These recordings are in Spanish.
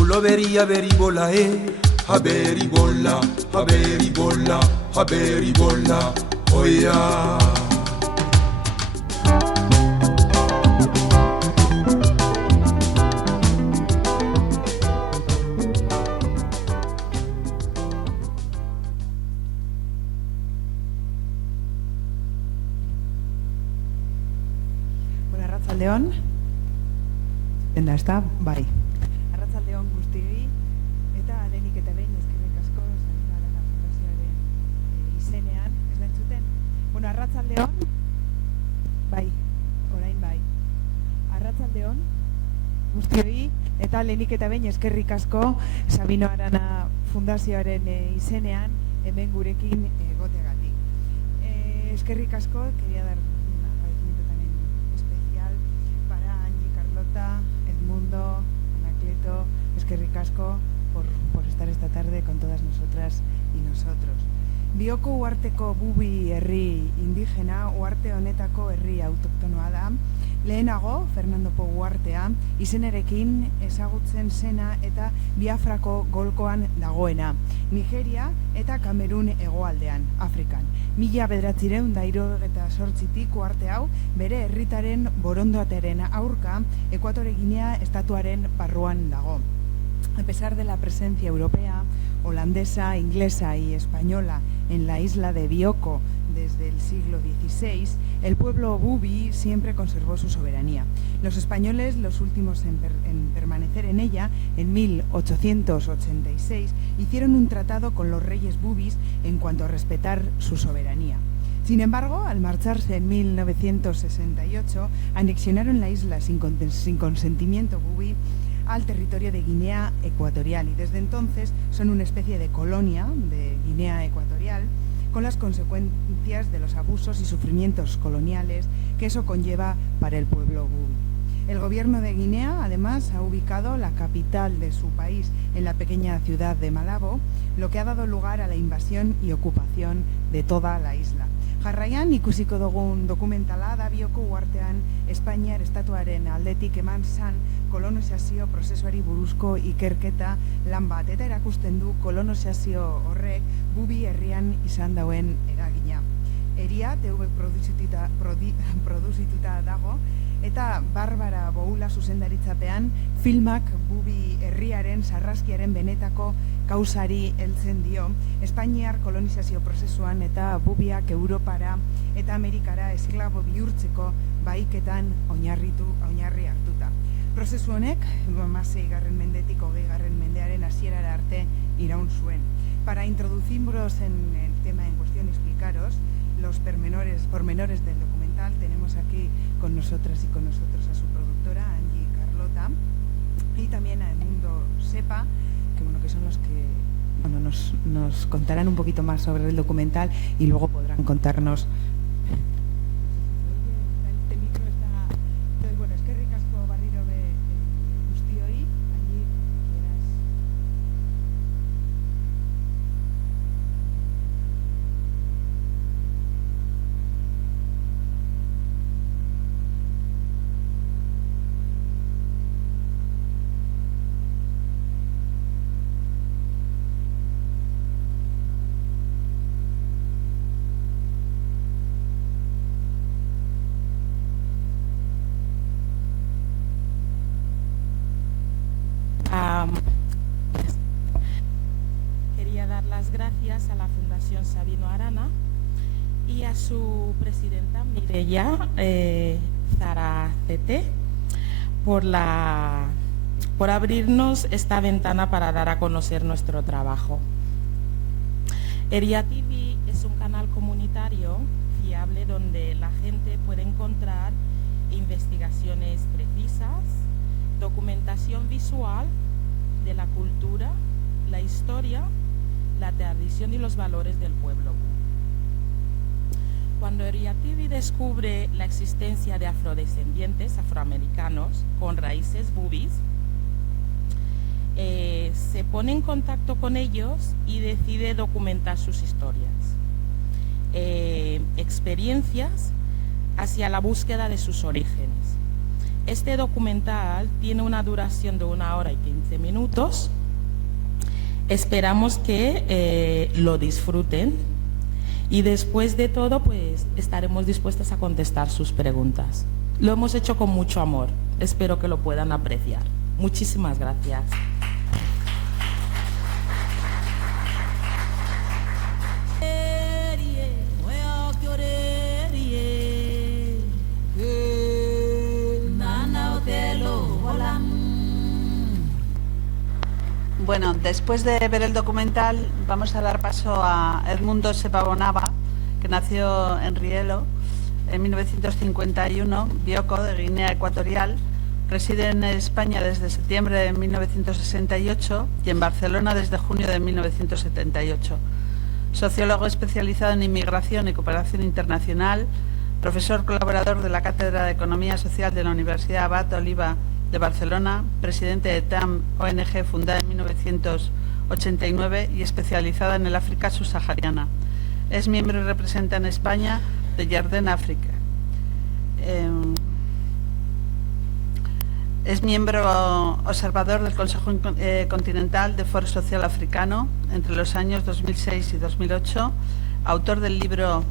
Ulo beria beribola haberibola, haberibola, haberibola, oh yeah. Arratsaldeon, enda ez da, bai. Arratsaldeon guztiei, eta lehenik eta behin eskerrik asko Sabino Arana Fundazioaren izenean, ez da entzuten? Bueno, arratsaldeon, bai, orain bai. Arratsaldeon guztiei, eta lehenik eta behin eskerrik asko Sabino Arana Fundazioaren izenean, hemen gurekin egoteagatik. Eskerrik asko, quería dar Edmundo, Anacleto, eskerrik asko por estar esta tarde con todas nosotras y nosotros. Bioko uharteko bubi herri indigena, uharte honetako herri autoktonoa da. Lehenago, Fernando Po uhartea, izenerekin ezagutzen zena eta Biafrako golkoan dagoena. Nigeria eta Kamerun hegoaldean, Afrikan. 1978tik uharte hau bere herritaren borondatearen aurka Ekuatore Ginea estatuaren barruan dago. A pesar de la presencia europea, holandesa, inglesa y española en la isla de Bioko desde el siglo XVI, el pueblo bubi siempre conservó su soberanía. Los españoles, los últimos en permanecer en ella, en 1886, hicieron un tratado con los reyes bubis en cuanto a respetar su soberanía. Sin embargo, al marcharse en 1968, anexionaron la isla sin consentimiento bubi al territorio de Guinea Ecuatorial y desde entonces son una especie de colonia de Guinea Ecuatorial con las consecuencias de los abusos y sufrimientos coloniales que eso conlleva para el pueblo bubi. El gobierno de Guinea, además, ha ubicado la capital de su país en la pequeña ciudad de Malabo, lo que ha dado lugar a la invasión y ocupación de toda la isla. Jarraian ikusiko dugun dokumentala da Bioko uhartean Espainiar estatuaren aldetik eman zan kolonizazio prozesuari buruzko ikerketa lan bat eta erakusten du kolonizazio horrek bubi herrian izan dauen eragina. Eria TV produzituta dago eta Barbara Boula zuzendaritzapean filmak bubi herriaren sarraskiaren benetako kausari heltzen dio, Espainiar kolonizazio prozesuan eta bubiak Europara eta Amerikara esklabo bihurtzeko bahiketan oinarri hartuta. Prozesu honek 16. mendetik 20. mendearen hasierara arte iraun zuen. Para introducirnos en el tema en cuestión y explicaros los pormenores del documental, tenemos aquí con nosotras y con nosotros a su productora, Angie Carlota, y también a Edmundo Sepa, que son los que nos contarán un poquito más sobre el documental y luego podrán contarnos. Este micro está. Entonces, bueno, es que ricasco barriro de guztioi, allí quieras. Quería dar las gracias a la Fundación Sabino Arana y a su presidenta Mireia Zaracete por abrirnos esta ventana para dar a conocer nuestro trabajo. Eria TV es un canal comunitario fiable donde la gente puede encontrar investigaciones precisas, documentación visual de la cultura, la historia, la tradición y los valores del pueblo bubi. Cuando Eria TV descubre la existencia de afrodescendientes afroamericanos con raíces bubis, se pone en contacto con ellos y decide documentar sus historias, experiencias hacia la búsqueda de sus orígenes. Este documental tiene una duración de 1 hora y 15 minutos. Esperamos que lo disfruten y después de todo pues estaremos dispuestas a contestar sus preguntas. Lo hemos hecho con mucho amor, espero que lo puedan apreciar. Muchísimas gracias. Bueno, después de ver el documental vamos a dar paso a Edmundo Sepabonaba, que nació en Rielo en 1951, Bioko, de Guinea Ecuatorial. Reside en España desde septiembre de 1968 y en Barcelona desde junio de 1978. Sociólogo especializado en inmigración y cooperación internacional, profesor colaborador de la Cátedra de Economía Social de la Universidad Abad Oliba de Barcelona, presidente de TAM, ONG fundada en 1989 y especializada en el África subsahariana. Es miembro y representa en España de Jardin África. Es miembro observador del Consejo Continental de Foro Social Africano entre los años 2006 y 2008, autor del libro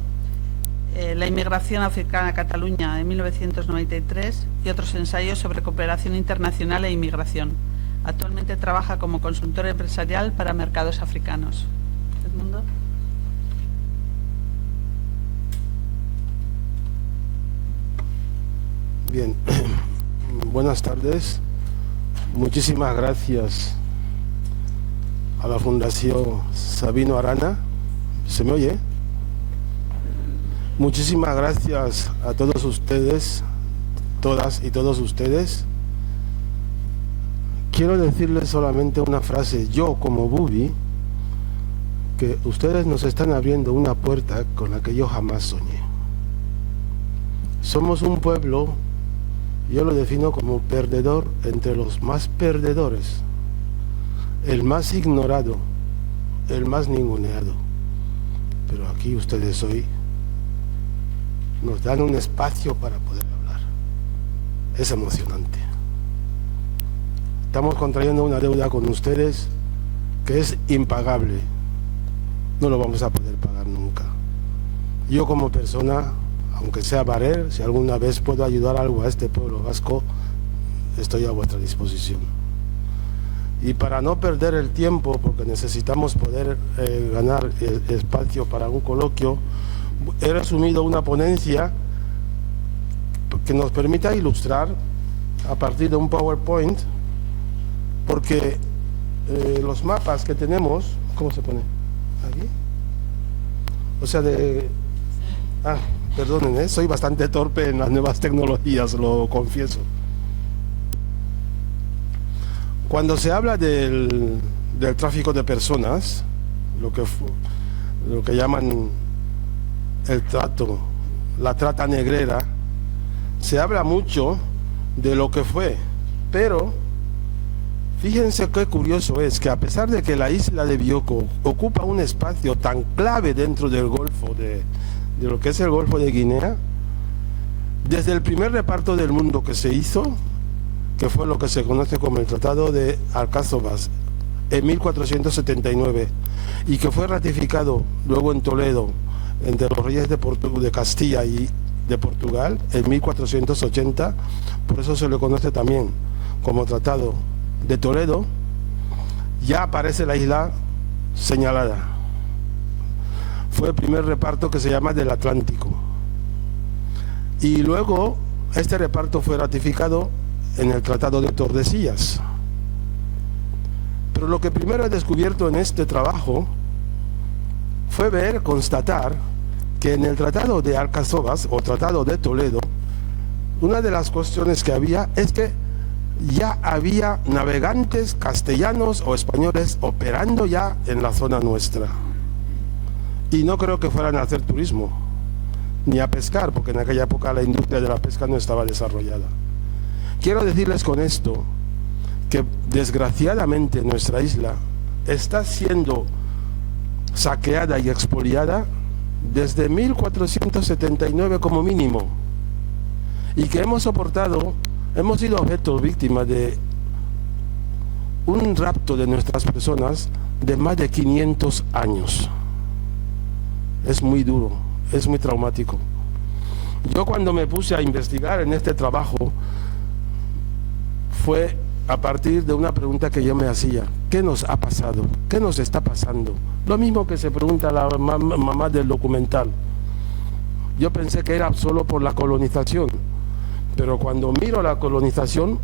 La inmigración africana a Cataluña en 1993 y otros ensayos sobre cooperación internacional e inmigración. Actualmente trabaja como consultor empresarial para mercados africanos. Edmundo. Bien, buenas tardes. Muchísimas gracias a la Fundación Sabino Arana. ¿Se me oye? Muchísimas gracias a todos ustedes, todas y todos ustedes. Quiero decirles solamente una frase, yo como Bubi, que ustedes nos están abriendo una puerta con la que yo jamás soñé. Somos un pueblo, yo lo defino como perdedor entre los más perdedores, el más ignorado, el más ninguneado. Pero aquí ustedes hoy nos dan un espacio para poder hablar. Es emocionante. Estamos contrayendo una deuda con ustedes que es impagable. No lo vamos a poder pagar nunca. Yo como persona, aunque sea barer, si alguna vez puedo ayudar algo a este pueblo vasco, estoy a vuestra disposición. Y para no perder el tiempo, porque necesitamos poder ganar espacio para un coloquio, he resumido una ponencia que nos permita ilustrar a partir de un PowerPoint, porque los mapas que tenemos, ¿cómo se pone? ¿Aquí? O sea, perdonen, soy bastante torpe en las nuevas tecnologías, lo confieso. Cuando se habla del tráfico de personas, lo que llaman la trata negrera, se habla mucho de lo que fue, pero fíjense qué curioso es que a pesar de que la isla de Bioko ocupa un espacio tan clave dentro del Golfo de lo que es el Golfo de Guinea, desde el primer reparto del mundo que se hizo, que fue lo que se conoce como el Tratado de Alcázovas en 1479 y que fue ratificado luego en Toledo entre los reyes de Castilla y de Portugal en 1480, por eso se le conoce también como Tratado de Toledo, ya aparece la isla señalada. Fue el primer reparto que se llama del Atlántico. Y luego este reparto fue ratificado en el Tratado de Tordesillas. Pero lo que primero he descubierto en este trabajo fue constatar que en el Tratado de Alcázovas o Tratado de Toledo, una de las cuestiones que había es que ya había navegantes castellanos o españoles operando ya en la zona nuestra. Y no creo que fueran a hacer turismo, ni a pescar, porque en aquella época la industria de la pesca no estaba desarrollada. Quiero decirles con esto que desgraciadamente nuestra isla está siendo saqueada y expoliada desde 1479 como mínimo, y que hemos soportado hemos sido objeto, víctimas de un rapto de nuestras personas de más de 500 años. Es muy duro, es muy traumático. Yo cuando me puse a investigar en este trabajo, fue a partir de una pregunta que yo me hacía: ¿qué nos ha pasado? ¿Qué nos está pasando? Lo mismo que se pregunta la mamá del documental. Yo pensé que era solo por la colonización, pero cuando miro la colonización,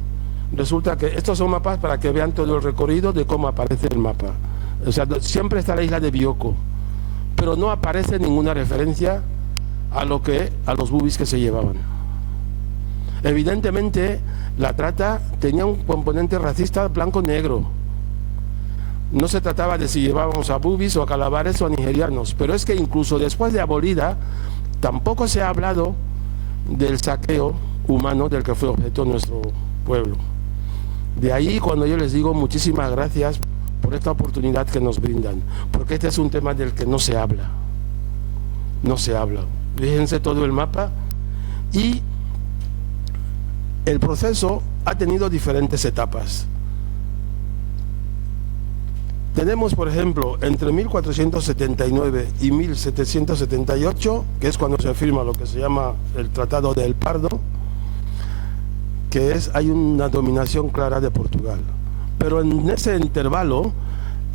resulta que estos son mapas para que vean todo el recorrido de cómo aparece el mapa. O sea, siempre está la isla de Bioko, pero no aparece ninguna referencia a los bubis que se llevaban. Evidentemente, la trata tenía un componente racista blanco-negro. No se trataba de si llevábamos a bubis o a calabares o a nigerianos, pero es que incluso después de abolida, tampoco se ha hablado del saqueo humano del que fue objeto nuestro pueblo. De ahí cuando yo les digo muchísimas gracias por esta oportunidad que nos brindan, porque este es un tema del que no se habla. No se habla. Fíjense todo el mapa, y el proceso ha tenido diferentes etapas. Tenemos, por ejemplo, entre 1479 y 1778, que es cuando se firma lo que se llama el Tratado de El Pardo, que hay una dominación clara de Portugal. Pero en ese intervalo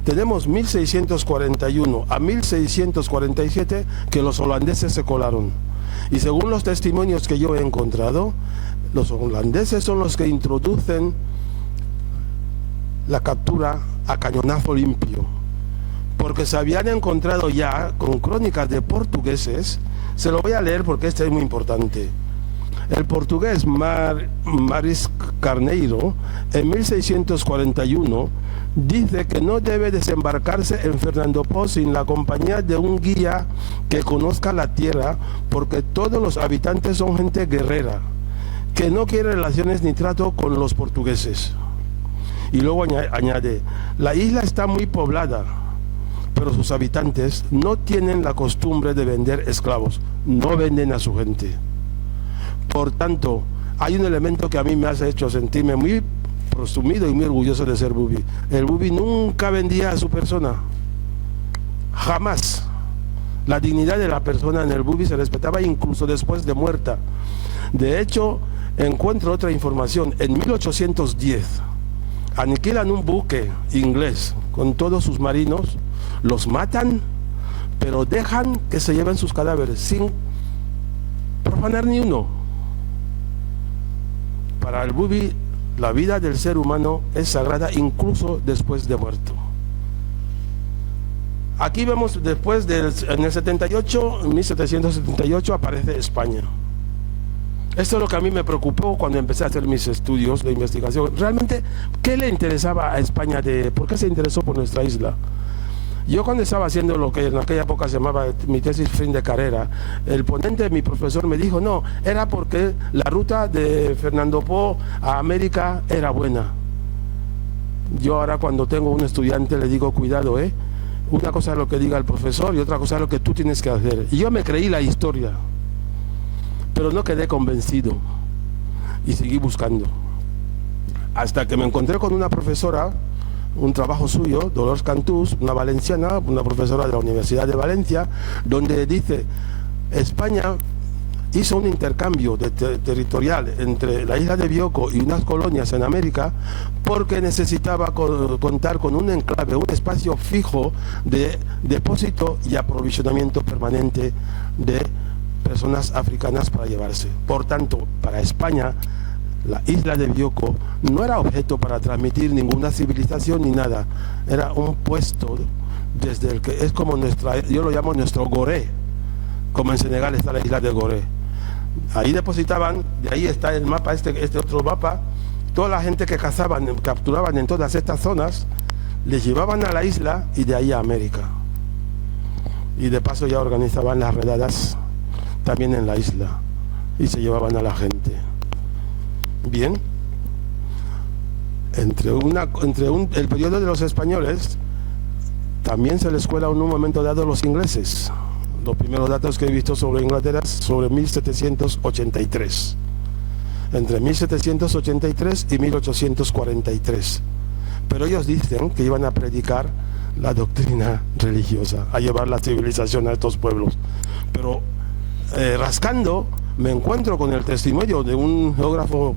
tenemos 1641 a 1647 que los holandeses se colaron. Y según los testimonios que yo he encontrado, los holandeses son los que introducen la captura a cañonazo limpio, porque se habían encontrado ya con crónicas de portugueses. Se lo voy a leer porque este es muy importante. El portugués Maris Carneiro, en 1641, dice que no debe desembarcarse en Fernando Poo sin la compañía de un guía que conozca la tierra, porque todos los habitantes son gente guerrera, que no quiere relaciones ni trato con los portugueses. Y luego añade: la isla está muy poblada, pero sus habitantes no tienen la costumbre de vender esclavos, no venden a su gente. Por tanto, hay un elemento que a mí me ha hecho sentirme muy presumido y muy orgulloso de ser bubi. El bubi nunca vendía a su persona, jamás. La dignidad de la persona en el bubi se respetaba incluso después de muerta. De hecho, encuentro otra información. En 1810 aniquilan un buque inglés con todos sus marinos, los matan, pero dejan que se lleven sus cadáveres sin profanar ni uno. Para el bubi, la vida del ser humano es sagrada incluso después de muerto. Aquí vemos después en el 78, en 1778 aparece España. Esto es lo que a mí me preocupó cuando empecé a hacer mis estudios de investigación. Realmente, ¿qué le interesaba a España? ¿Por qué se interesó por nuestra isla? Yo cuando estaba haciendo lo que en aquella época se llamaba mi tesis fin de carrera, el ponente, mi profesor, me dijo: no, era porque la ruta de Fernando Poo a América era buena. Yo ahora cuando tengo un estudiante le digo: cuidado, una cosa es lo que diga el profesor y otra cosa es lo que tú tienes que hacer. Y yo me creí la historia, pero no quedé convencido y seguí buscando. Hasta que me encontré con una profesora, un trabajo suyo, Dolors Cantús, una valenciana, una profesora de la Universidad de Valencia, donde dice: España hizo un intercambio territorial entre la isla de Bioko y unas colonias en América porque necesitaba contar con un enclave, un espacio fijo de depósito y aprovisionamiento permanente de personas africanas para llevarse. Por tanto, para España, la isla de Bioko no era objeto para transmitir ninguna civilización ni nada. Era un puesto desde el que es como yo lo llamo nuestro Goré, como en Senegal está la isla de Goré. Ahí depositaban, de ahí está el mapa, este otro mapa, toda la gente que cazaban, capturaban en todas estas zonas, les llevaban a la isla y de ahí a América. Y de paso ya organizaban las redadas también en la isla y se llevaban a la gente. Bien, el periodo de los españoles también se les cuela en un momento dado los ingleses. Los primeros datos que he visto sobre Inglaterra es sobre 1783. entre 1783 y 1843. Pero ellos dicen que iban a predicar la doctrina religiosa, a llevar la civilización a estos pueblos. Pero rascando me encuentro con el testimonio de un geógrafo,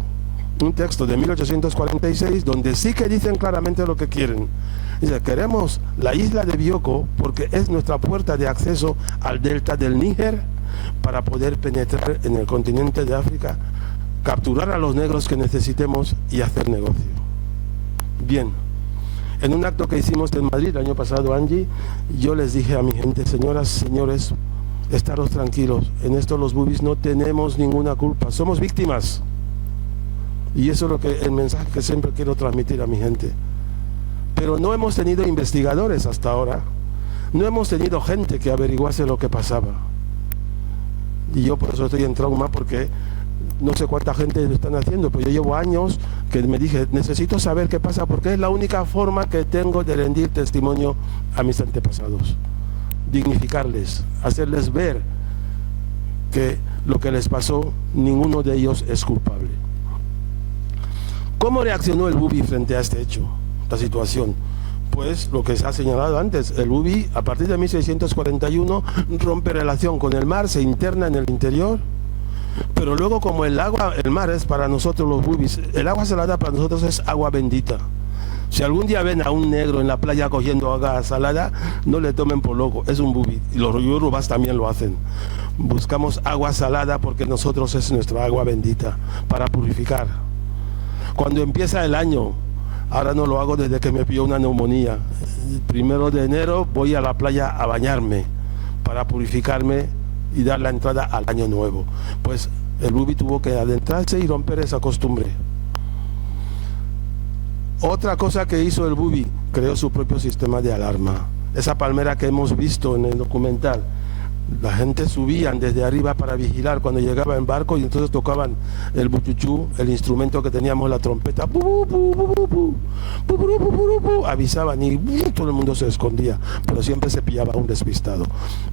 un texto de 1846, donde sí que dicen claramente lo que quieren. Dice: queremos la isla de Bioko porque es nuestra puerta de acceso al delta del Níger para poder penetrar en el continente de África, capturar a los negros que necesitemos y hacer negocio. Bien, en un acto que hicimos en Madrid el año pasado, Angie, yo les dije a mi gente: señoras, señores, estaros tranquilos, en esto los bubis no tenemos ninguna culpa, somos víctimas. Y eso es lo que el mensaje que siempre quiero transmitir a mi gente. Pero no hemos tenido investigadores hasta ahora, no hemos tenido gente que averiguase lo que pasaba. Y yo por eso estoy en trauma, porque no sé cuánta gente lo están haciendo, pero yo llevo años que me dije: necesito saber qué pasa, porque es la única forma que tengo de rendir testimonio a mis antepasados, dignificarles, hacerles ver que lo que les pasó, ninguno de ellos es culpable. ¿Cómo reaccionó el Bubi frente a este hecho, esta situación? Pues lo que se ha señalado antes, el Bubi a partir de 1641 rompe relación con el mar, se interna en el interior, pero luego, como el mar es para nosotros los Bubis, el agua salada para nosotros es agua bendita. Si algún día ven a un negro en la playa cogiendo agua salada, no le tomen por loco, es un Bubi, y los yorubas también lo hacen. Buscamos agua salada porque nosotros es nuestra agua bendita para purificar. Cuando empieza el año, ahora no lo hago desde que me pilló una neumonía, el 1 de enero voy a la playa a bañarme para purificarme y dar la entrada al año nuevo. Pues el Bubi tuvo que adentrarse y romper esa costumbre. Otra cosa que hizo el Bubi, creó su propio sistema de alarma. Esa palmera que hemos visto en el documental, la gente subían desde arriba para vigilar cuando llegaba el barco, y entonces tocaban el buchuchú, el instrumento que teníamos, la trompeta, avisaban y todo el mundo se escondía, pero siempre se pillaba un despistado.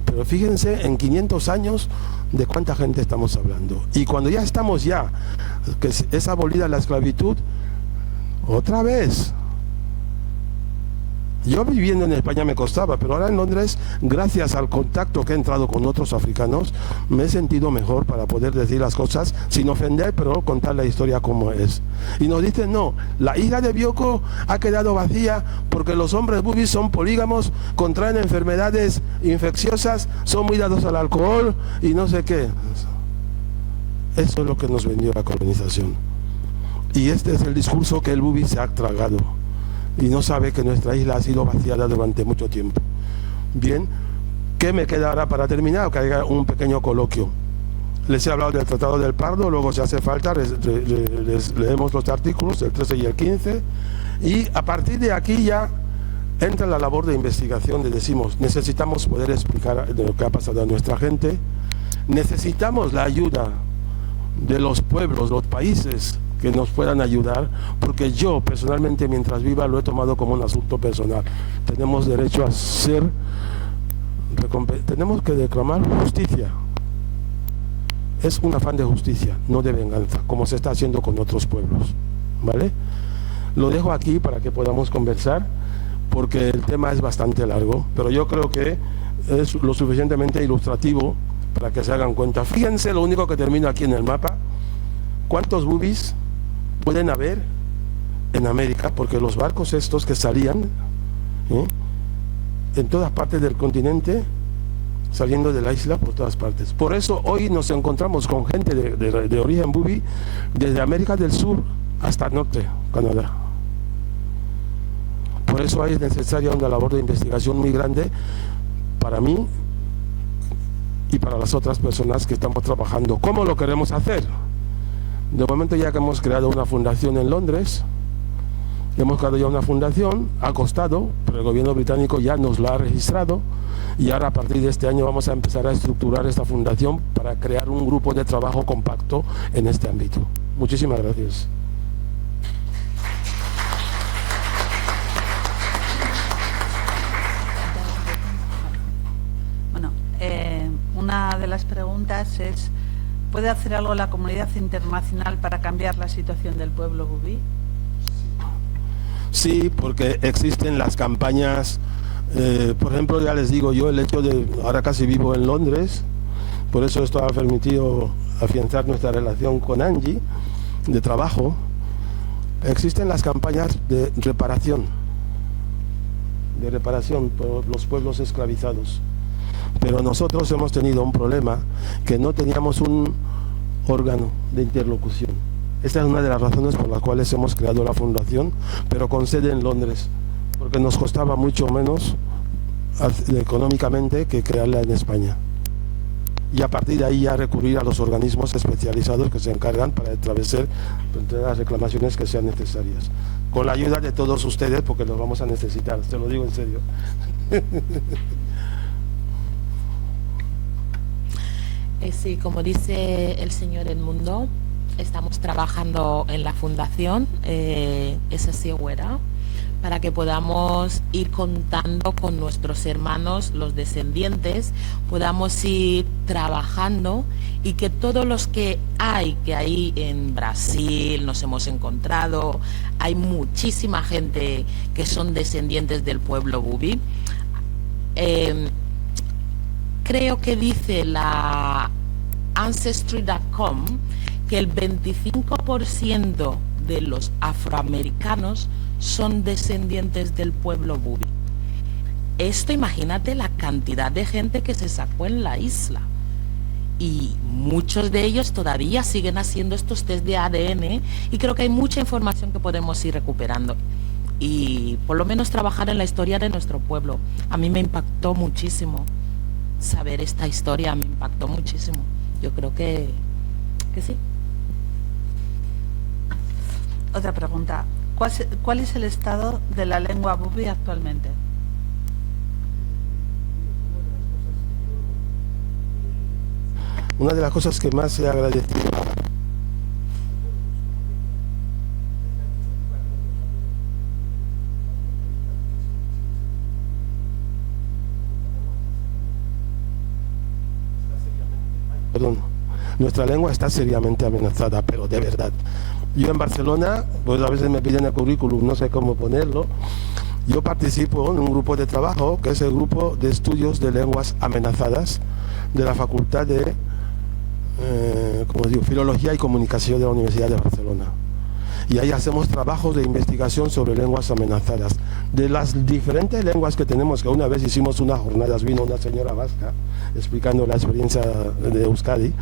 Pero fíjense, en 500 años, de cuánta gente estamos hablando. Y cuando ya estamos que es abolida la esclavitud, otra vez. Yo viviendo en España me costaba, pero ahora en Londres, gracias al contacto que he entrado con otros africanos, me he sentido mejor para poder decir las cosas sin ofender, pero contar la historia como es. Y nos dicen: no, la isla de Bioko ha quedado vacía porque los hombres bubis son polígamos, contraen enfermedades infecciosas, son muy dados al alcohol y no sé qué. Eso es lo que nos vendió la colonización. Y este es el discurso que el bubi se ha tragado. Y no sabe que nuestra isla ha sido vaciada durante mucho tiempo. Bien, ¿qué me queda ahora para terminar? Que haya un pequeño coloquio. Les he hablado del Tratado del Pardo, luego si hace falta les leemos los artículos, el 13 y el 15, y a partir de aquí ya entra la labor de investigación, decimos: necesitamos poder explicar lo que ha pasado a nuestra gente, necesitamos la ayuda de los pueblos, los países que nos puedan ayudar, porque yo personalmente, mientras viva, lo he tomado como un asunto personal. Tenemos derecho a tenemos que reclamar justicia. Es un afán de justicia, no de venganza, como se está haciendo con otros pueblos, ¿vale? Lo dejo aquí para que podamos conversar, porque el tema es bastante largo, pero yo creo que es lo suficientemente ilustrativo para que se hagan cuenta. Fíjense, lo único que termino aquí en el mapa: ¿cuántos bubis pueden haber en América? Porque los barcos estos que salían en todas partes del continente, saliendo de la isla por todas partes. Por eso hoy nos encontramos con gente de origen bubi desde América del Sur hasta el norte, Canadá. Por eso es necesaria una labor de investigación muy grande para mí y para las otras personas que estamos trabajando. ¿Cómo lo queremos hacer? De momento, ya que hemos creado una fundación en Londres, ha costado, pero el gobierno británico ya nos la ha registrado, y ahora a partir de este año vamos a empezar a estructurar esta fundación para crear un grupo de trabajo compacto en este ámbito. Muchísimas gracias. Bueno, una de las preguntas es: ¿Puede hacer algo la comunidad internacional para cambiar la situación del pueblo bubí? Sí, porque existen las campañas, por ejemplo, ya les digo yo, el hecho de, ahora casi vivo en Londres, por eso esto ha permitido afianzar nuestra relación con Angie, de trabajo. Existen las campañas de reparación por los pueblos esclavizados. Pero nosotros hemos tenido un problema, que no teníamos un órgano de interlocución. Esta es una de las razones por las cuales hemos creado la fundación, pero con sede en Londres, porque nos costaba mucho menos económicamente que crearla en España. Y a partir de ahí ya recurrir a los organismos especializados que se encargan para atravesar las reclamaciones que sean necesarias. Con la ayuda de todos ustedes, porque los vamos a necesitar, te lo digo en serio. Sí, como dice el señor Edmundo, estamos trabajando en la fundación, es así, güera, para que podamos ir contando con nuestros hermanos, los descendientes, podamos ir trabajando y que todos los que hay en Brasil nos hemos encontrado, hay muchísima gente que son descendientes del pueblo bubí. Creo que dice la Ancestry.com que el 25% de los afroamericanos son descendientes del pueblo bubí. Esto, imagínate la cantidad de gente que se sacó en la isla. Y muchos de ellos todavía siguen haciendo estos test de ADN y creo que hay mucha información que podemos ir recuperando. Y por lo menos trabajar en la historia de nuestro pueblo. A mí me impactó muchísimo. Saber esta historia me impactó muchísimo. Yo creo que sí. Otra pregunta. ¿Cuál es el estado de la lengua bubí actualmente? Una de las cosas que más he agradecido nuestra lengua está seriamente amenazada, pero de verdad. Yo en Barcelona, pues a veces me piden el currículum, no sé cómo ponerlo. Yo participo en un grupo de trabajo, que es el grupo de estudios de lenguas amenazadas de la Facultad de Filología y Comunicación de la Universidad de Barcelona. Y ahí hacemos trabajos de investigación sobre lenguas amenazadas. De las diferentes lenguas que tenemos, que una vez hicimos unas jornadas, vino una señora vasca explicando la experiencia de Euskadi.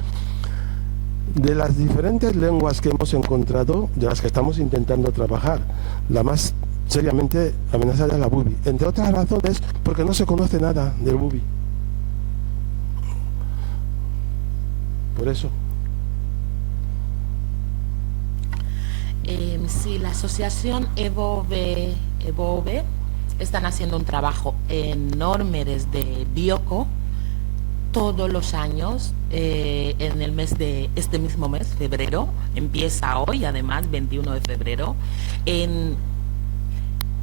De las diferentes lenguas que hemos encontrado, de las que estamos intentando trabajar, la más seriamente amenazada es la bubi. Entre otras razones, porque no se conoce nada del bubi. Por eso. Sí, la asociación EVOVE están haciendo un trabajo enorme desde Bioko. Todos los años, en el mes de este mismo mes, febrero, empieza hoy, además, 21 de febrero, en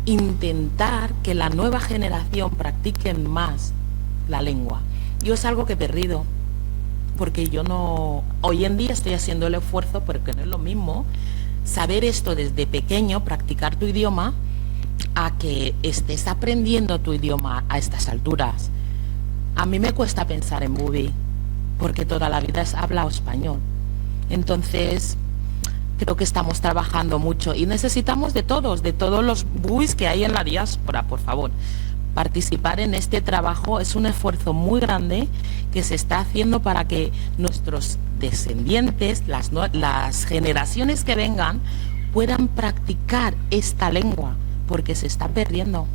intentar que la nueva generación practique más la lengua. Yo es algo que he perdido, porque yo no, hoy en día estoy haciendo el esfuerzo, porque no es lo mismo saber esto desde pequeño, practicar tu idioma, a que estés aprendiendo tu idioma a estas alturas. A mí me cuesta pensar en bubi, porque toda la vida he hablado español. Entonces, creo que estamos trabajando mucho y necesitamos de todos los bubis que hay en la diáspora, por favor. Participar en este trabajo es un esfuerzo muy grande que se está haciendo para que nuestros descendientes, las generaciones que vengan, puedan practicar esta lengua, porque se está perdiendo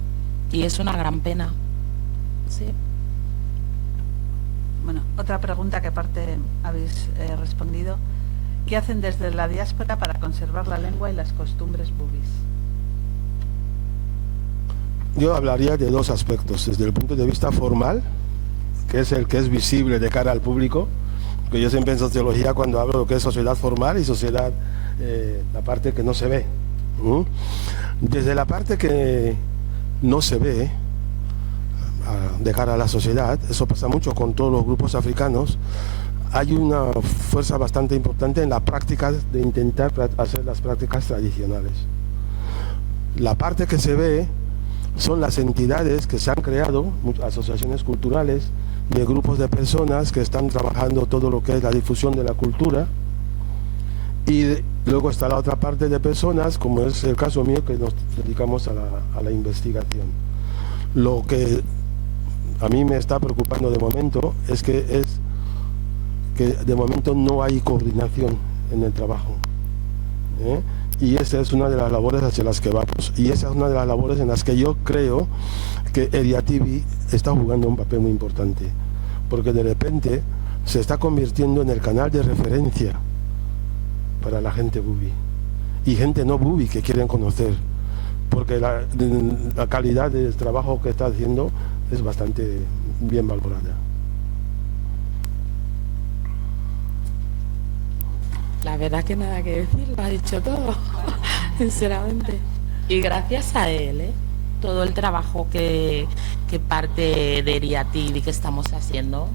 y es una gran pena. Sí. Bueno, otra pregunta que aparte habéis respondido. ¿Qué hacen desde la diáspora para conservar la lengua y las costumbres bubis? Yo hablaría de dos aspectos. Desde el punto de vista formal, que es el que es visible de cara al público, porque yo siempre en sociología, cuando hablo de lo que es sociedad formal y sociedad, la parte que no se ve. Desde la parte que no se ve, de cara a la sociedad, eso pasa mucho con todos los grupos africanos, hay una fuerza bastante importante en la práctica de intentar hacer las prácticas tradicionales. La parte que se ve son las entidades que se han creado, asociaciones culturales, de grupos de personas que están trabajando todo lo que es la difusión de la cultura, y luego está la otra parte de personas, como es el caso mío, que nos dedicamos a la investigación. Lo que a mí me está preocupando de momento es que de momento no hay coordinación en el trabajo, ¿eh? Y esa es una de las labores hacia las que vamos, y esa es una de las labores en las que yo creo que ERIATV está jugando un papel muy importante, porque de repente se está convirtiendo en el canal de referencia para la gente bubi y gente no bubi que quieren conocer, porque la calidad del trabajo que está haciendo es bastante bien valorada. La verdad que nada que decir, lo ha dicho todo, sinceramente. Y gracias a él, todo el trabajo que parte de ERIATV y que estamos haciendo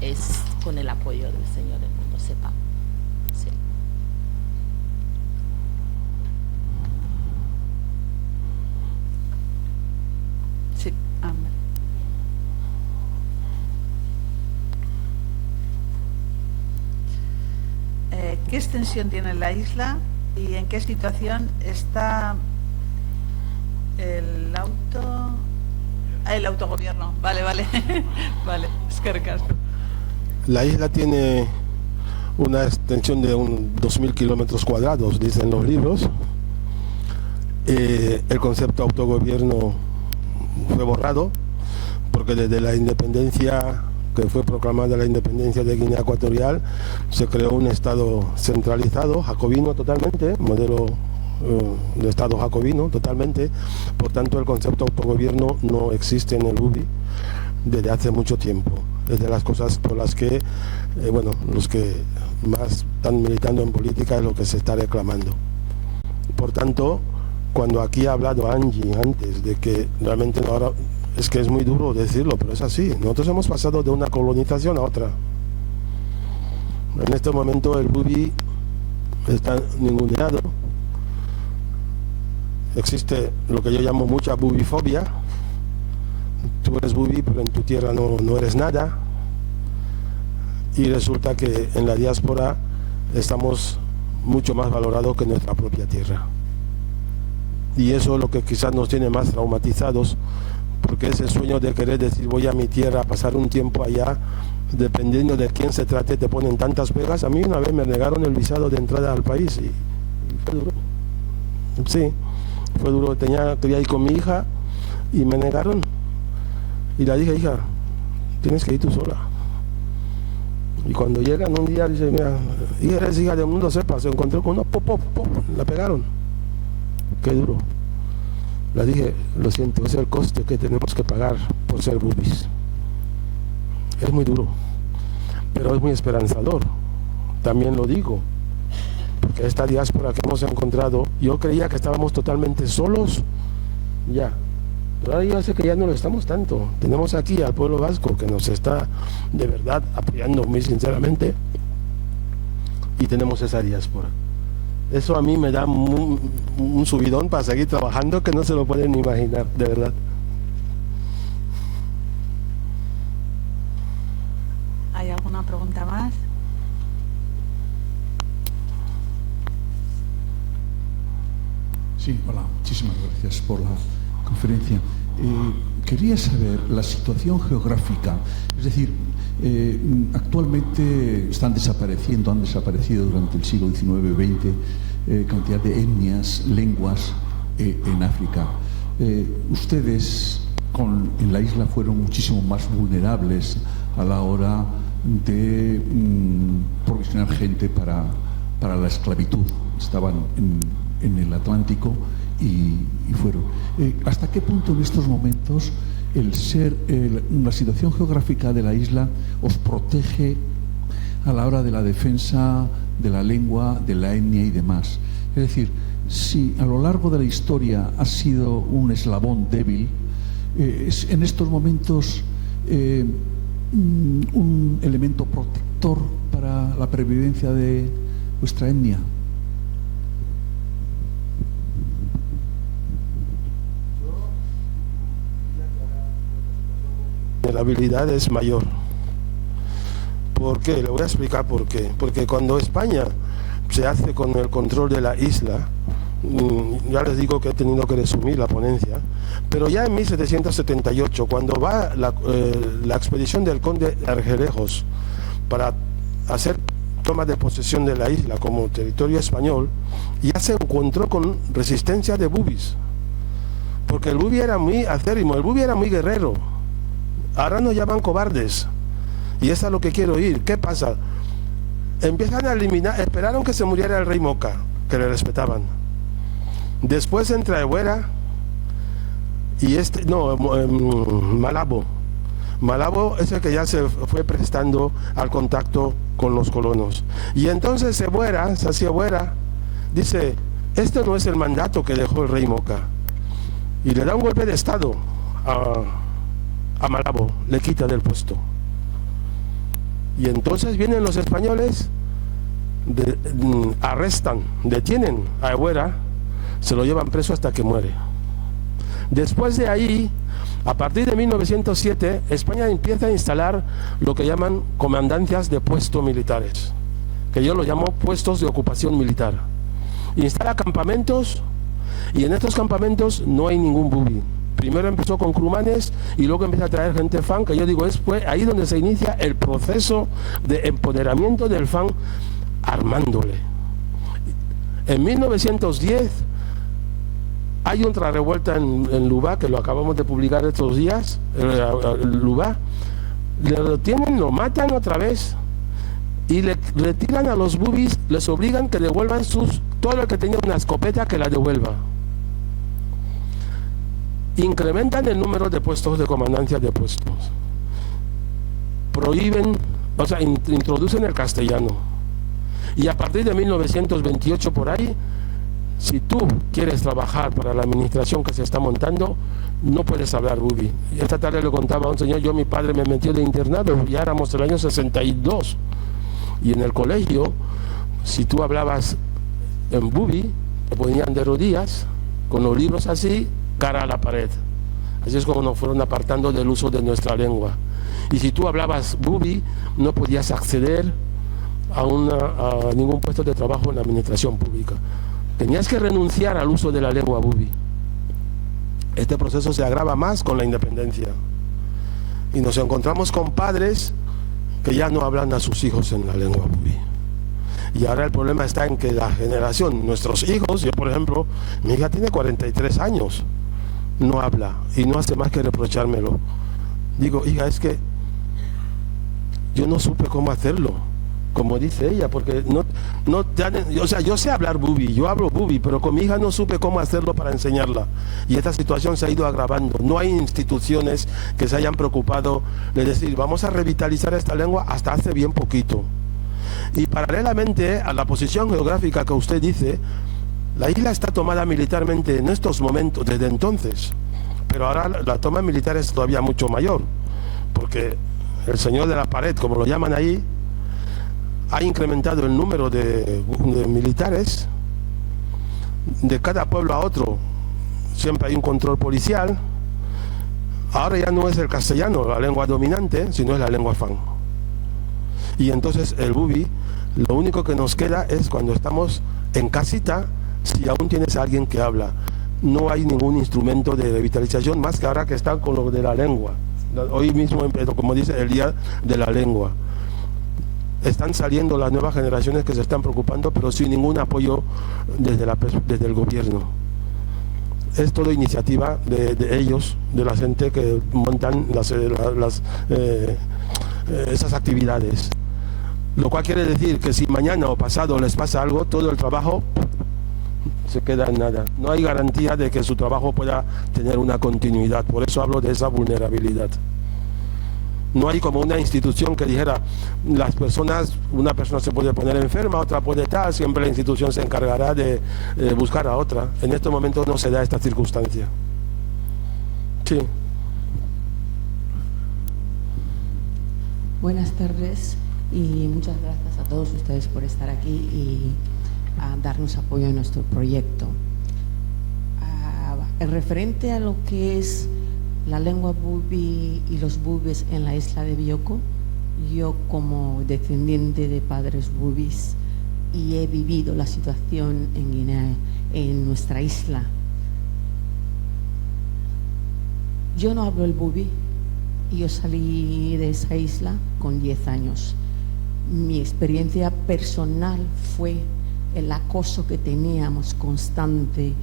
es con el apoyo del Señor del Mundo Sepa. Sí. Sí, amén. ¿Qué extensión tiene la isla y en qué situación está el autogobierno? Vale. Vale, es que recasco. La isla tiene una extensión de 2.000 kilómetros cuadrados, dicen los libros. El concepto autogobierno fue borrado porque desde la independencia, que fue proclamada la independencia de Guinea Ecuatorial, se creó un estado centralizado, jacobino totalmente, modelo de estado jacobino totalmente. Por tanto, el concepto autogobierno no existe en el UBI desde hace mucho tiempo. Es de las cosas por las que, los que más están militando en política es lo que se está reclamando. Por tanto, cuando aquí ha hablado Angie antes de que realmente ahora, es que es muy duro decirlo, pero es así. Nosotros hemos pasado de una colonización a otra. En este momento el bubi está ninguneado. Existe lo que yo llamo mucha bubifobia. Tú eres bubi, pero en tu tierra no eres nada. Y resulta que en la diáspora estamos mucho más valorados que en nuestra propia tierra. Y eso es lo que quizás nos tiene más traumatizados, porque ese sueño de querer decir voy a mi tierra a pasar un tiempo allá, dependiendo de quién se trate, te ponen tantas pegas. A mí una vez me negaron el visado de entrada al país y fue duro. Sí, fue duro. Quería ir con mi hija y me negaron. Y le dije, hija, tienes que ir tú sola. Y cuando llegan un día, dice, mira, eres hija del Mundo Sepa, se encontró con una pop, la pegaron. Qué duro. Le dije, lo siento, es el coste que tenemos que pagar por ser bubis. Es muy duro, pero es muy esperanzador. También lo digo, porque esta diáspora que hemos encontrado, yo creía que estábamos totalmente solos, ya. Pero ahora yo sé que ya no lo estamos tanto. Tenemos aquí al pueblo vasco que nos está de verdad apoyando muy sinceramente, y tenemos esa diáspora. Eso a mí me da un subidón para seguir trabajando que no se lo pueden imaginar, de verdad. ¿Hay alguna pregunta más? Sí, hola, muchísimas gracias por la conferencia. Quería saber la situación geográfica, es decir, actualmente han desaparecido durante el siglo XIX-XX cantidad de etnias, lenguas en África. Ustedes en la isla fueron muchísimo más vulnerables a la hora de provisionar gente para la esclavitud. Estaban en el Atlántico y fueron. ¿Hasta qué punto en estos momentos la situación geográfica de la isla os protege a la hora de la defensa de la lengua, de la etnia y demás? Es decir, si a lo largo de la historia ha sido un eslabón débil, en estos momentos un elemento protector para la pervivencia de vuestra etnia? La habilidad es mayor. ¿Por qué? Le voy a explicar por qué. Porque cuando España se hace con el control de la isla, ya les digo que he tenido que resumir la ponencia, pero ya en 1778, cuando va la expedición del conde Argelejos para hacer toma de posesión de la isla como territorio español, ya se encontró con resistencia de bubis, porque el bubi era muy acérrimo, el bubi era muy guerrero. Ahora nos llaman cobardes, y es a lo que quiero ir. ¿Qué pasa? Empiezan a eliminar, esperaron que se muriera el rey Moca, que le respetaban. Después entra Ebuera y Malabo. Malabo es el que ya se fue prestando al contacto con los colonos. Y entonces Ebuera, Sasi Ebuera, dice, este no es el mandato que dejó el rey Moca. Y le da un golpe de estado a Malabo, le quita del puesto. Y entonces vienen los españoles, arrestan, detienen a Ebuera, se lo llevan preso hasta que muere. Después de ahí, a partir de 1907, España empieza a instalar lo que llaman comandancias de puesto militares, que yo lo llamo puestos de ocupación militar. Instala campamentos, y en estos campamentos no hay ningún bubi. Primero empezó con crumanes y luego empieza a traer gente fan, que yo digo, es ahí donde se inicia el proceso de empoderamiento del fan, armándole. En 1910 hay otra revuelta en Lubá, que lo acabamos de publicar estos días, Lubá. Le retienen, lo matan otra vez y le retiran a los bubis, les obligan que devuelvan todo el que tenía una escopeta que la devuelva. Incrementan el número de puestos de comandancia de puestos, prohíben, o sea, introducen el castellano, y a partir de 1928 por ahí, si tú quieres trabajar para la administración que se está montando, no puedes hablar bubi. Y esta tarde le contaba a un señor, mi padre me metió de internado, ya éramos el año 62, y en el colegio, si tú hablabas en bubi, te ponían de rodillas, con los libros así, cara a la pared. Así es como nos fueron apartando del uso de nuestra lengua. Y si tú hablabas bubi, no podías acceder a ningún puesto de trabajo en la administración pública. Tenías que renunciar al uso de la lengua bubi. Este proceso se agrava más con la independencia. Y nos encontramos con padres que ya no hablan a sus hijos en la lengua bubi. Y ahora el problema está en que la generación, nuestros hijos, yo por ejemplo, mi hija tiene 43 años, no habla y no hace más que reprochármelo. Digo, hija, es que yo no supe cómo hacerlo, como dice ella, porque o sea, yo sé hablar bubi, yo hablo bubi, pero con mi hija no supe cómo hacerlo para enseñarla. Y esta situación se ha ido agravando. No hay instituciones que se hayan preocupado de decir, vamos a revitalizar esta lengua hasta hace bien poquito. Y paralelamente a la posición geográfica que usted dice, la isla está tomada militarmente en estos momentos, desde entonces, pero ahora la toma militar es todavía mucho mayor, porque el señor de la pared, como lo llaman ahí, ha incrementado el número de militares de cada pueblo a otro. Siempre hay un control policial. Ahora ya no es el castellano la lengua dominante, sino es la lengua fan. Y entonces el bubi, lo único que nos queda es cuando estamos en casita, si aún tienes a alguien que habla. No hay ningún instrumento de revitalización más que ahora que están con lo de la lengua. Hoy mismo, como dice, el día de la lengua. Están saliendo las nuevas generaciones que se están preocupando, pero sin ningún apoyo desde el gobierno. Es toda iniciativa de ellos, de la gente que montan esas actividades. Lo cual quiere decir que si mañana o pasado les pasa algo, todo el trabajo se queda en nada. No hay garantía de que su trabajo pueda tener una continuidad. Por eso hablo de esa vulnerabilidad. No hay como una institución que dijera, una persona se puede poner enferma, otra puede estar, siempre la institución se encargará de buscar a otra. En este momento no se da esta circunstancia. Sí. Buenas tardes y muchas gracias a todos ustedes por estar aquí y a darnos apoyo en nuestro proyecto. En referente a lo que es la lengua bubi y los bubis en la isla de Bioko, yo como descendiente de padres bubis y he vivido la situación en Guinea, en nuestra isla. Yo no hablo el bubi y yo salí de esa isla con 10 años. Mi experiencia personal fue el acoso que teníamos constante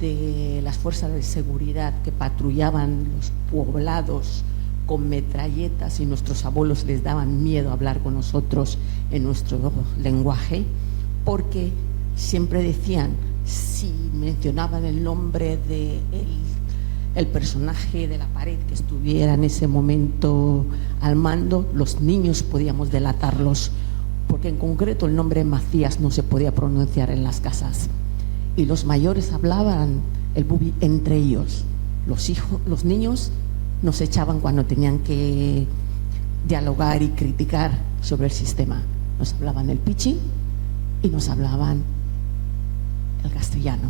de las fuerzas de seguridad que patrullaban los poblados con metralletas y nuestros abuelos les daban miedo a hablar con nosotros en nuestro lenguaje, porque siempre decían, si mencionaban el nombre de el personaje de la pared que estuviera en ese momento al mando, los niños podíamos delatarlos, porque en concreto el nombre Macías no se podía pronunciar en las casas. Y los mayores hablaban el bubi entre ellos. Los niños nos echaban cuando tenían que dialogar y criticar sobre el sistema. Nos hablaban el pichín y nos hablaban el castellano.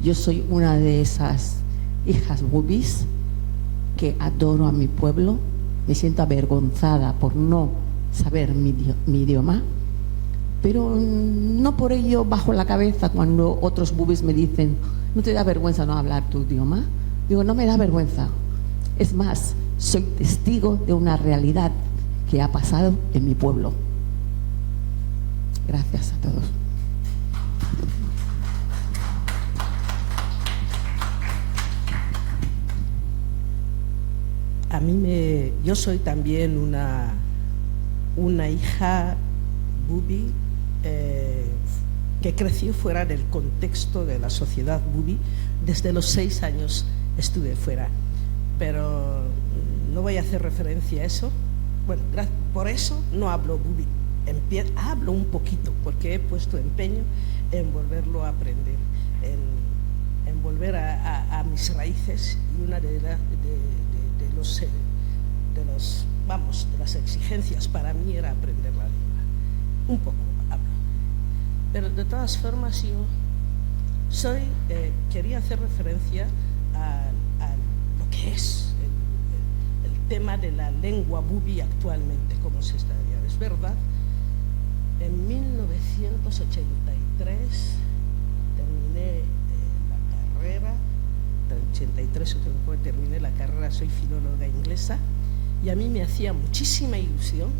Yo soy una de esas hijas bubis que adoro a mi pueblo. Me siento avergonzada por no saber mi idioma, pero no por ello bajo la cabeza cuando otros bubis me dicen, ¿no te da vergüenza no hablar tu idioma? Digo, no me da vergüenza. Es más, soy testigo de una realidad que ha pasado en mi pueblo. Gracias a todos. Yo soy también una hija bubi que creció fuera del contexto de la sociedad bubi. Desde los 6 años estuve fuera, pero no voy a hacer referencia a eso. Bueno, por eso no hablo bubi. Hablo un poquito porque he puesto empeño en volverlo a aprender, en volver a mis raíces, y una de las exigencias para mí era aprender la lengua. Un poco hablo. Pero de todas formas yo quería hacer referencia a lo que es el tema de la lengua bubi actualmente, como se está viendo. Es verdad, en 1983 terminé la carrera, en 83 terminé la carrera, soy filóloga inglesa, y a mí me hacía muchísima ilusión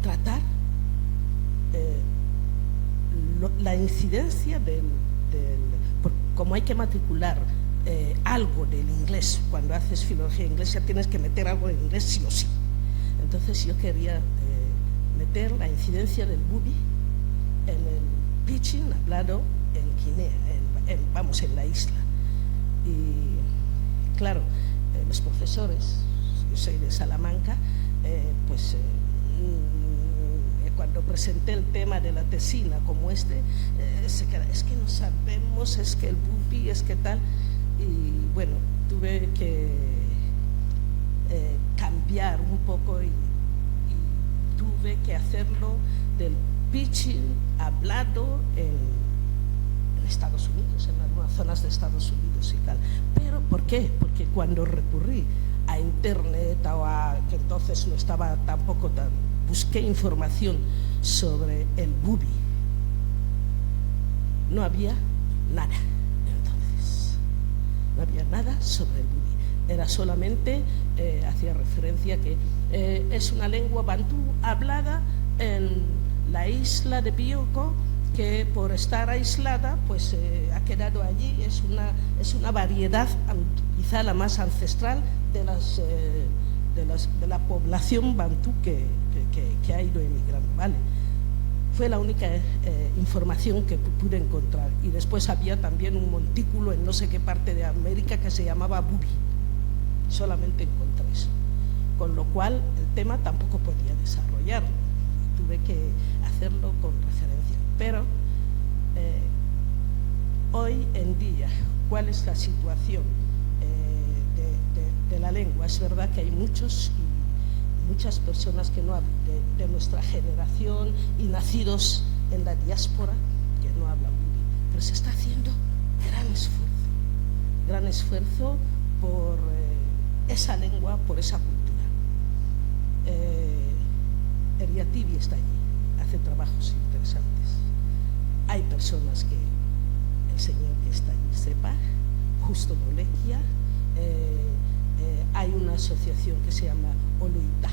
tratar la incidencia como hay que matricular algo del inglés. Cuando haces filología inglesa tienes que meter algo en inglés sí o sí. Entonces yo quería meter la incidencia del bubi en el pidgin hablado en Guinea, en la isla. Y claro, los profesores, yo soy de Salamanca, cuando presenté el tema de la tesina como se queda, es que no sabemos, es que el bubi, es que tal. Y bueno, tuve que cambiar un poco y tuve que hacerlo del pidgin hablado en Estados Unidos, en algunas zonas de Estados Unidos y tal. ¿Pero por qué? Porque cuando recurrí a internet, que entonces no estaba tampoco busqué información sobre el bubi, no había nada. Entonces no había nada sobre el bubi, era solamente hacía referencia que es una lengua bantú hablada en la isla de Bioko, que por estar aislada pues ha quedado allí. Es una variedad quizá la más ancestral de la población bantú que ha ido emigrando, ¿vale? Fue la única información que pude encontrar, y después había también un montículo en no sé qué parte de América que se llamaba bubi. Solamente encontré eso, con lo cual el tema tampoco podía desarrollarlo, tuve que hacerlo con referencia. Pero hoy en día, ¿cuál es la situación de la lengua? Es verdad que hay muchos, y muchas personas que no de nuestra generación y nacidos en la diáspora que no hablan bubi, pero se está haciendo gran esfuerzo por esa lengua, por esa cultura. Eriatibi está allí, hace trabajos interesantes. Hay personas que el señor que está allí sepa, Justo Molequia, hay una asociación que se llama Oluita,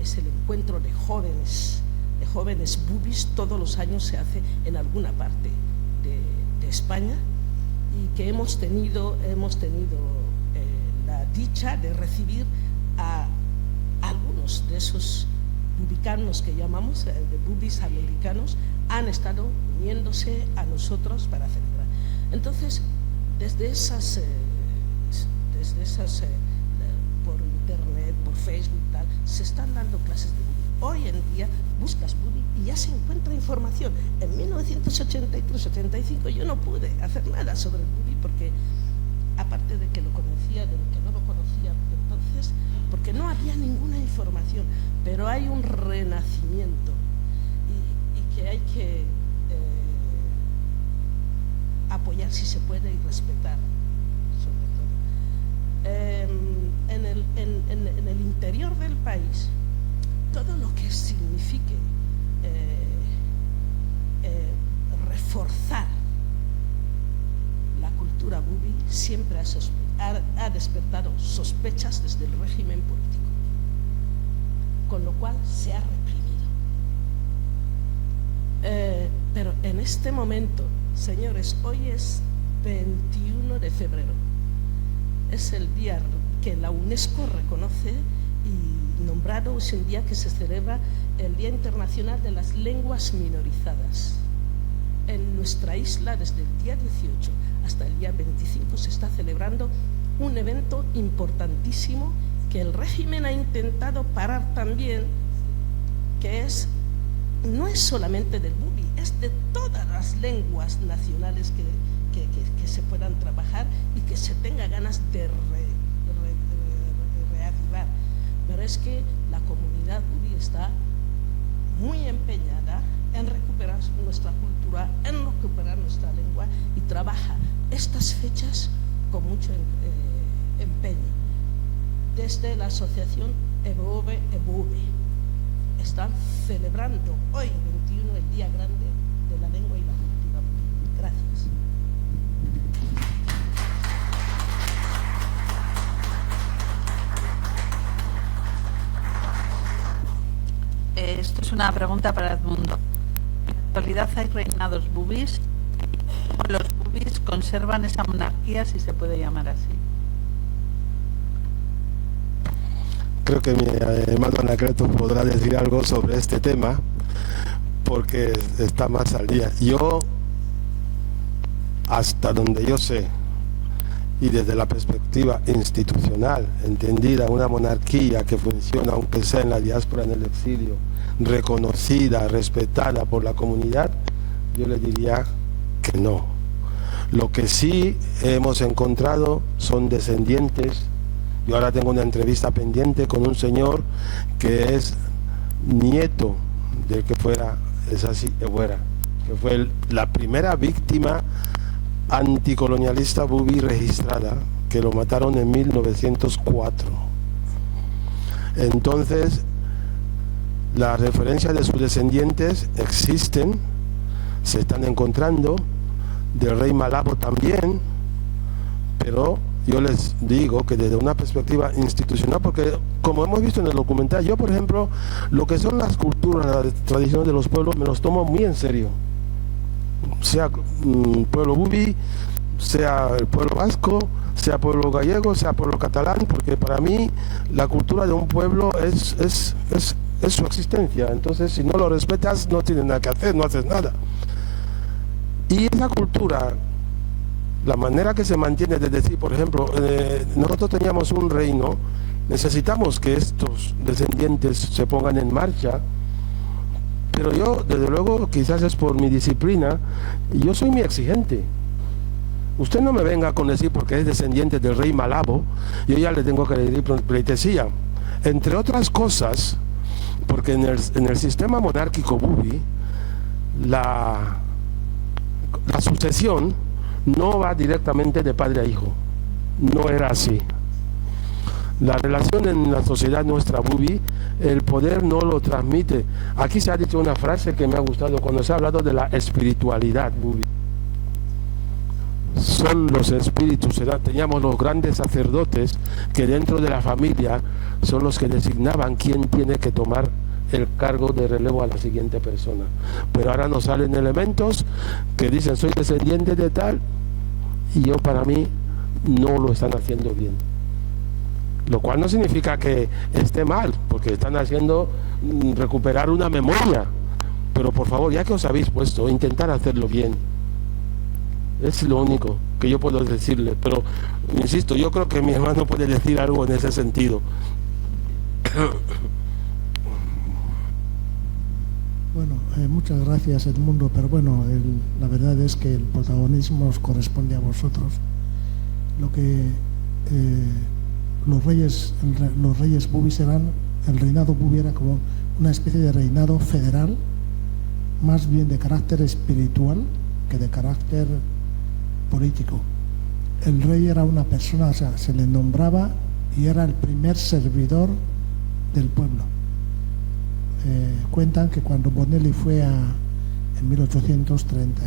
es el encuentro de jóvenes bubis, todos los años se hace en alguna parte de España, y que hemos tenido la dicha de recibir a algunos de esos bubicanos que llamamos, de bubis americanos, han estado uniéndose a nosotros para celebrar. Entonces, desde esas por internet, por Facebook, tal, se están dando clases de bubi. Hoy en día buscas bubi y ya se encuentra información. En 1983-85 yo no pude hacer nada sobre el bubi porque, aparte de que lo conocía, de que no lo conocía entonces, porque no había ninguna información, pero hay un renacimiento y que hay que apoyar si se puede y respetar, sobre todo. En el interior del país, todo lo que signifique reforzar la cultura bubi siempre ha despertado sospechas desde el régimen político, con lo cual se ha reprimido. Pero en este momento, señores, hoy es 21 de febrero, es el día que la UNESCO reconoce y nombrado, es un día que se celebra el Día Internacional de las Lenguas Minorizadas. En nuestra isla, desde el día 18 hasta el día 25, se está celebrando un evento importantísimo que el régimen ha intentado parar también, que no es solamente del bubi, es de todas las lenguas nacionales que se puedan trabajar y que se tenga ganas de reavivar. Pero es que la comunidad bubi está muy empeñada en recuperar nuestra cultura, en recuperar nuestra lengua, y trabaja estas fechas con mucho empeño. Desde la asociación Ebove están celebrando hoy, 21, el Día Grande de la Lengua y la Cultura bubi. Gracias. Esto es una pregunta para Edmundo. En la actualidad hay reinados bubis. ¿Cómo los bubis conservan esa monarquía, si se puede llamar así? Creo que mi hermano Anacleto podrá decir algo sobre este tema porque está más al día. Yo, hasta donde yo sé, y desde la perspectiva institucional, entendida, una monarquía que funciona, aunque sea en la diáspora, en el exilio, reconocida, respetada por la comunidad, yo le diría que no. Lo que sí hemos encontrado son descendientes. Yo ahora tengo una entrevista pendiente con un señor que es nieto del que fuera Esazi Eguera, que fue la primera víctima anticolonialista bubi registrada, que lo mataron en 1904. Entonces, las referencias de sus descendientes existen, se están encontrando, del rey Malabo también, pero yo les digo que desde una perspectiva institucional, porque como hemos visto en el documental, yo por ejemplo, lo que son las culturas, las tradiciones de los pueblos, me los tomo muy en serio. Sea pueblo bubi, sea el pueblo vasco, sea pueblo gallego, sea pueblo catalán, porque para mí la cultura de un pueblo es su existencia. Entonces, si no lo respetas, no tienes nada que hacer, no haces nada. Y esa cultura, la manera que se mantiene de decir, por ejemplo, nosotros teníamos un reino, necesitamos que estos descendientes se pongan en marcha, pero yo, desde luego, quizás es por mi disciplina, yo soy muy exigente. Usted no me venga con decir porque es descendiente del rey Malabo, yo ya le tengo que decir pleitesía. Entre otras cosas, porque en el sistema monárquico bubi, la sucesión no va directamente de padre a hijo. No era así. La relación en la sociedad nuestra bubi, el poder no lo transmite. Aquí se ha dicho una frase que me ha gustado cuando se ha hablado de la espiritualidad bubi. Son los espíritus, teníamos los grandes sacerdotes que dentro de la familia son los que designaban quién tiene que tomar el cargo de relevo a la siguiente persona. Pero ahora nos salen elementos que dicen soy descendiente de tal, y yo, para mí, no lo están haciendo bien. Lo cual no significa que esté mal, porque están haciendo recuperar una memoria. Pero por favor, ya que os habéis puesto, intentar hacerlo bien. Es lo único que yo puedo decirle. Pero, insisto, yo creo que mi hermano puede decir algo en ese sentido. Bueno, muchas gracias, Edmundo, pero bueno, la verdad es que el protagonismo os corresponde a vosotros. Lo que los reyes bubis el reinado bubi era como una especie de reinado federal, más bien de carácter espiritual que de carácter político. El rey era una persona, o sea, se le nombraba y era el primer servidor del pueblo. Cuentan que cuando Bonelli fue en 1830,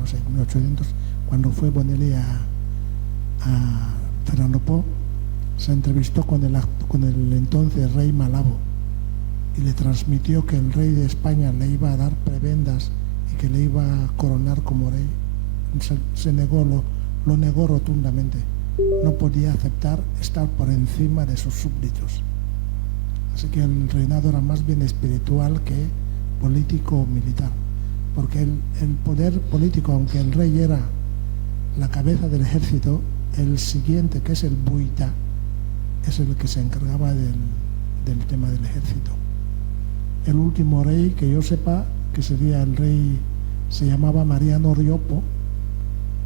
no sé, 1800, cuando fue Bonelli a Fernando Po, se entrevistó con el entonces rey Malabo y le transmitió que el rey de España le iba a dar prebendas y que le iba a coronar como rey. Se negó, lo negó rotundamente. No podía aceptar estar por encima de sus súbditos. Así que el reinado era más bien espiritual que político o militar, porque el poder político, aunque el rey era la cabeza del ejército, el siguiente, que es el buita, es el que se encargaba del tema del ejército. El último rey que yo sepa, que sería el rey, se llamaba Mariano Riopo,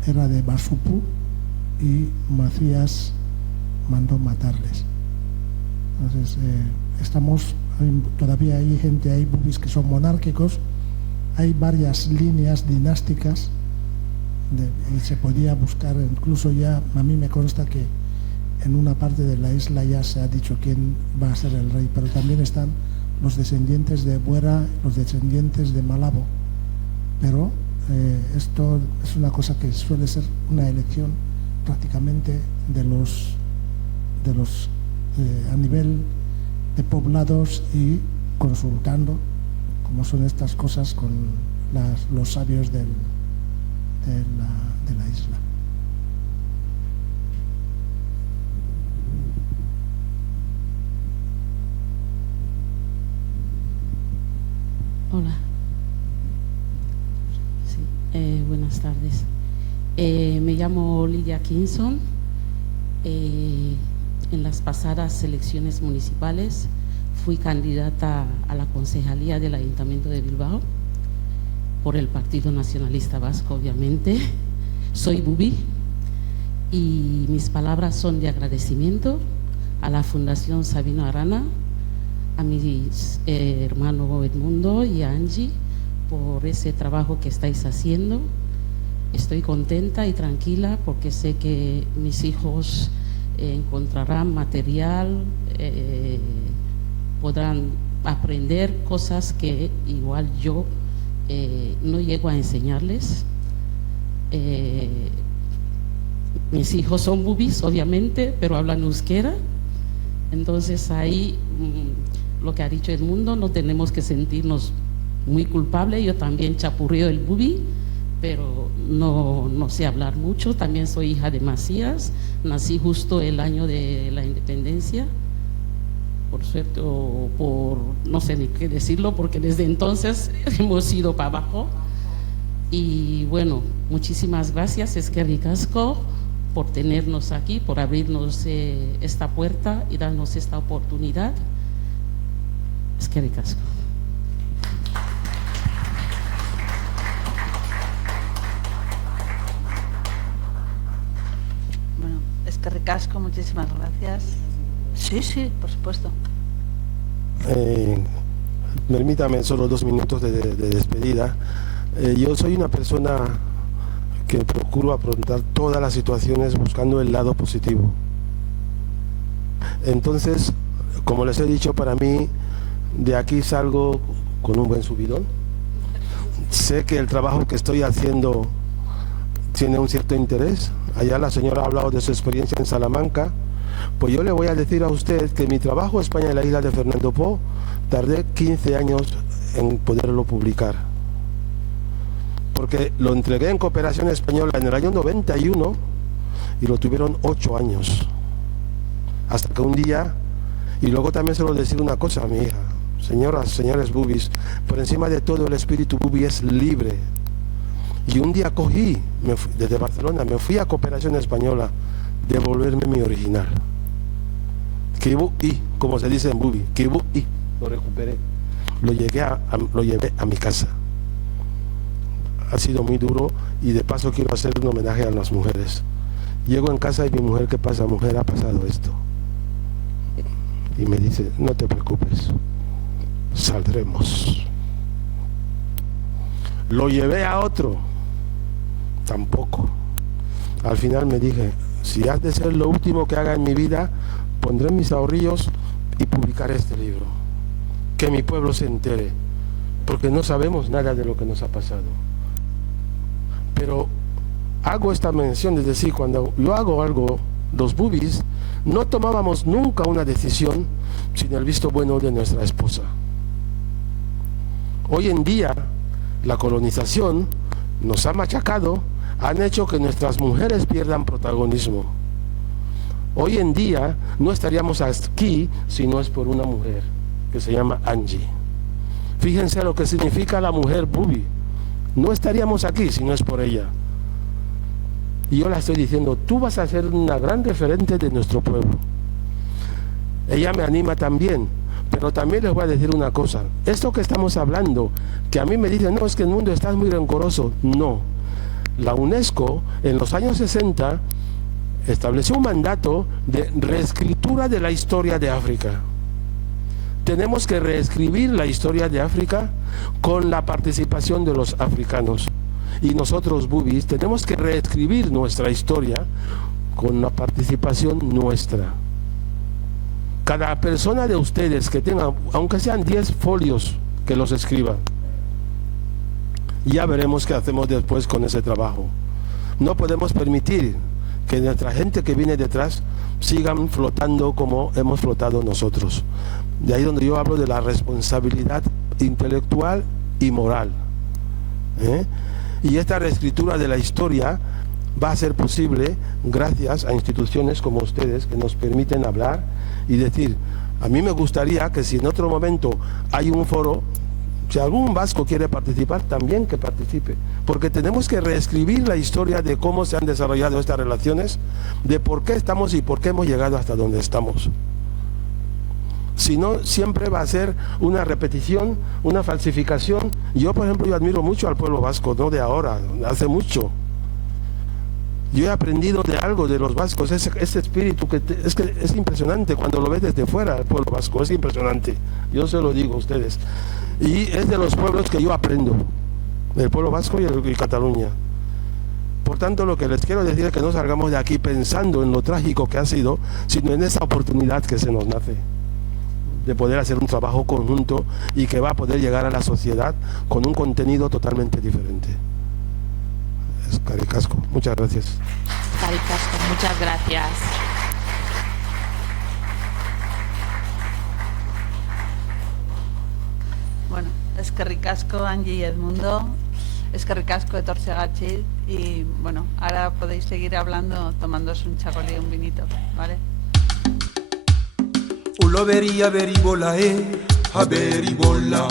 era de Basupú, y Macías mandó matarles. Entonces, todavía hay gente, hay bubis que son monárquicos, hay varias líneas dinásticas y se podía buscar, incluso ya a mí me consta que en una parte de la isla ya se ha dicho quién va a ser el rey, pero también están los descendientes de Buera, los descendientes de Malabo, pero esto es una cosa que suele ser una elección prácticamente a nivel de poblados y consultando cómo son estas cosas con los sabios de la isla. Hola. Sí, buenas tardes. Me llamo Lidia Kinson. En las pasadas elecciones municipales fui candidata a la concejalía del Ayuntamiento de Bilbao por el Partido Nacionalista Vasco, obviamente. Soy bubi y mis palabras son de agradecimiento a la Fundación Sabino Arana, a mi hermano Edmundo y a Angie por ese trabajo que estáis haciendo. Estoy contenta y tranquila porque sé que mis hijos encontrarán material, podrán aprender cosas que igual yo no llego a enseñarles. Mis hijos son bubis, obviamente, pero hablan euskera. Entonces ahí lo que ha dicho Edmundo, no tenemos que sentirnos muy culpables. Yo también chapurreo el bubi, pero no sé hablar mucho. También soy hija de Macías, nací justo el año de la independencia, por suerte o por no sé ni qué decirlo, porque desde entonces hemos ido para abajo. Y bueno, muchísimas gracias, Eskerrik asko, por tenernos aquí, por abrirnos esta puerta y darnos esta oportunidad. Eskerrik asko. Bueno, Eskerrik asko, muchísimas gracias. Sí, por supuesto. Permítame solo 2 minutos de despedida. Yo soy una persona que procuro afrontar todas las situaciones buscando el lado positivo. Entonces, como les he dicho, para mí de aquí salgo con un buen subidón. Sé que el trabajo que estoy haciendo tiene un cierto interés. Allá la señora ha hablado de su experiencia en Salamanca. Pues yo le voy a decir a usted que mi trabajo España en la isla de Fernando Poo tardé 15 años en poderlo publicar, porque lo entregué en Cooperación Española en el año 91 y lo tuvieron 8 años, hasta que un día, y luego también se lo decir una cosa a mi hija, señoras, señores bubis, por encima de todo el espíritu bubi es libre, y un día cogí, desde Barcelona, me fui a Cooperación Española, devolverme mi original, Kibu-i, como se dice en bubi, Kibu-i. Lo recuperé, lo llevé a mi casa. Ha sido muy duro y de paso quiero hacer un homenaje a las mujeres. Llego en casa y mi mujer, ¿qué pasa? Mujer, ha pasado esto. Y me dice, no te preocupes, saldremos. Lo llevé a otro, tampoco. Al final me dije, si has de ser lo último que haga en mi vida, pondré mis ahorrillos y publicaré este libro. Que mi pueblo se entere, porque no sabemos nada de lo que nos ha pasado. Pero hago esta mención, es decir, cuando yo hago algo, los bubis no tomábamos nunca una decisión sin el visto bueno de nuestra esposa. Hoy en día, la colonización nos ha machacado, han hecho que nuestras mujeres pierdan protagonismo. Hoy en día no estaríamos aquí si no es por una mujer que se llama Angie. Fíjense lo que significa la mujer bubi. No estaríamos aquí si no es por ella. Y yo la estoy diciendo, tú vas a ser una gran referente de nuestro pueblo. Ella me anima también, pero también les voy a decir una cosa. Esto que estamos hablando, que a mí me dicen, no, es que el mundo está muy rencoroso. No. La UNESCO, en los años 60, estableció un mandato de reescritura de la historia de África. Tenemos que reescribir la historia de África con la participación de los africanos. Y nosotros, bubis, tenemos que reescribir nuestra historia con la participación nuestra. Cada persona de ustedes que tenga, aunque sean 10 folios, que los escriba. Ya veremos qué hacemos después con ese trabajo. No podemos permitir que nuestra gente que viene detrás sigan flotando como hemos flotado nosotros. De ahí donde yo hablo de la responsabilidad intelectual y moral. Y esta reescritura de la historia va a ser posible gracias a instituciones como ustedes que nos permiten hablar y decir, a mí me gustaría que si en otro momento hay un foro, si algún vasco quiere participar, también que participe, porque tenemos que reescribir la historia de cómo se han desarrollado estas relaciones, de por qué estamos y por qué hemos llegado hasta donde estamos. Si no, siempre va a ser una repetición, una falsificación. Yo, por ejemplo, yo admiro mucho al pueblo vasco, no de ahora, hace mucho. Yo he aprendido de algo de los vascos, ese espíritu que es impresionante cuando lo ves desde fuera, el pueblo vasco, es impresionante. Yo se lo digo a ustedes. Y es de los pueblos que yo aprendo, del pueblo vasco y Cataluña. Por tanto, lo que les quiero decir es que no salgamos de aquí pensando en lo trágico que ha sido, sino en esa oportunidad que se nos nace de poder hacer un trabajo conjunto y que va a poder llegar a la sociedad con un contenido totalmente diferente. Es Caricasco. Muchas gracias. Caricasco, muchas gracias. Bueno, es que ricasco Angie y Edmundo, es que ricasco de Torcegachil y bueno, ahora podéis seguir hablando tomándoos un charolí y un vinito, ¿vale? Ulo beri aberi bola haberi bola.